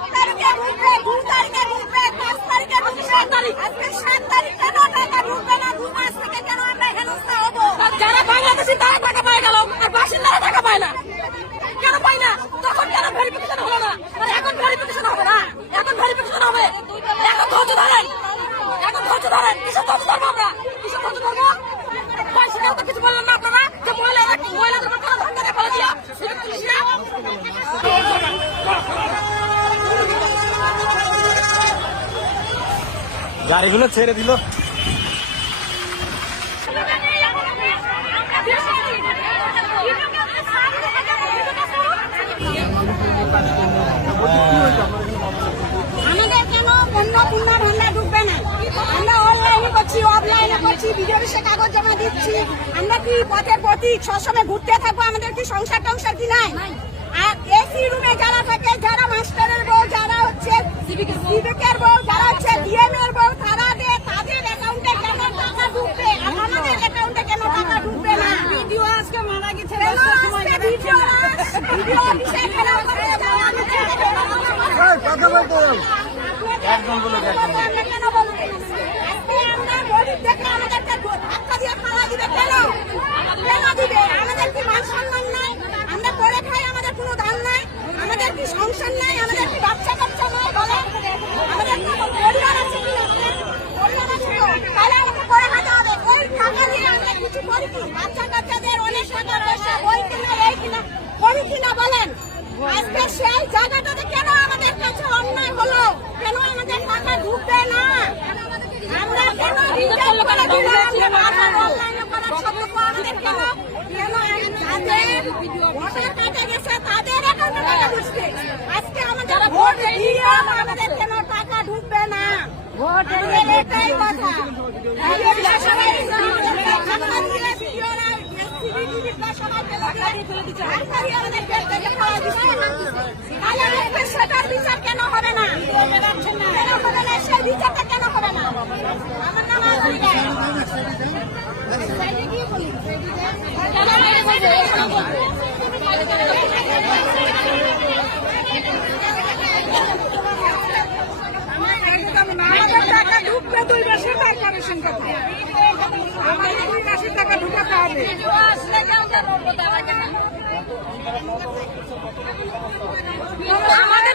8 তারিখে ঢুকবে, 2 তারিখে ঢুকবে, 5 তারিখে ঢুকবে, আজকে 7 তারিখ কেন টাকা ঢুকবে না? 2 মাস থেকে কেন আমরা হেনস্থা হবো? যারা বাংলাদেশি তারা টাকা পায় গেল, আর বাসিন্দারা টাকা পায় না। কেন পাই না? তখন কেন ভেরিফিকেশন হলো না? আর এখন ভেরিফিকেশন হবে না, এখন ভেরিফিকেশন হবে। এখন ধৈর্য ধরেন, এখন ধৈর্য ধরেন। কিসব ধৈর্য ধরবো আমরা? কিসব ধৈর্য ধরবো? বাসিন্দারা তো কিছু বললেন না আপনারা, যে মহিলাদের উপর কেন ধাক্কা দিয়ে ফেলে দিয়া সিভিক পুলিশরা? গাড়িগুলো ছেড়ে দিল। আমাদের কেন অন্য পূর্ণ ধান্দা ঢুকবে না? আমরা অনলাইনে করছি, অফলাইনে করছি, বিডিও কাগজ জমা দিচ্ছি। আমরা কি পথে প্রতি সবসময় ঘুরতে থাকবো? আমাদের কি সংসার টংসার কি নাই? আর এসি রুমে যারা থাকে, যারা মাস্টারের বউ, যারা হচ্ছে সিভিকের বউ, যারা হচ্ছে ডিএম এর বউ, তাদের অ্যাকাউন্টে কেন টাকা ঢুকবে? আর আমাদের অ্যাকাউন্টে কেন টাকা ঢুকবে না? ভিডিও আজকে মারা গেছে, ভিডিও অফিসে কেন করে যাওয়া হচ্ছে? একদম বলে আমরা কেন বলবো? আজকে আমরা গরিব দেখে আমাদেরকে ধাক্কা দিয়ে ফালা দিবে কেন? কেন দিবে? আমাদের কি মান সম্মান নাই? আমরা করে খাই, আমাদের কোনো দাম নাই? আমাদের কি সংসার নাই? আমাদের কি বাচ্চা কাচ্চা নাই? বলে আমাদের কি পরিবার আছে কি? পরিবার আছে তো? তাহলে আমাকে করে খাতে হবে। ওই টাকা দিয়ে আমরা কিছু করি কি? বাচ্চা কাচ্চাদের অনেক টাকা পয়সা, ওই কিনা এই কিনা করি কিনা বলেন? আজকে সেই জায়গাটাতে কেন আমাদের কাছে অন্যায় হলো? কেন আমাদের টাকা ঢুকবে না? আমরা কেন অনলাইনে করার সত্ত্বেও আমাদের কেন যাদের ভোটার কাটে গেছে তাদের অ্যাকাউন্টে টাকা ঢুকছে? আজকে আমাদের ভোট দিয়েও আমাদের কেন টাকা ঢুকবে না? আমাদের এটাই কথা। সেটার বিচার কেন হবে না? কেন হবে না? সেই বিচারটা কেন হবে না? আমার নাম আমাদের টাকা ঢুকবে 2 মাসের কর্পোরেশন কথা। আমাদের 2 মাসের টাকা ঢুকাতে হবে। আমাদের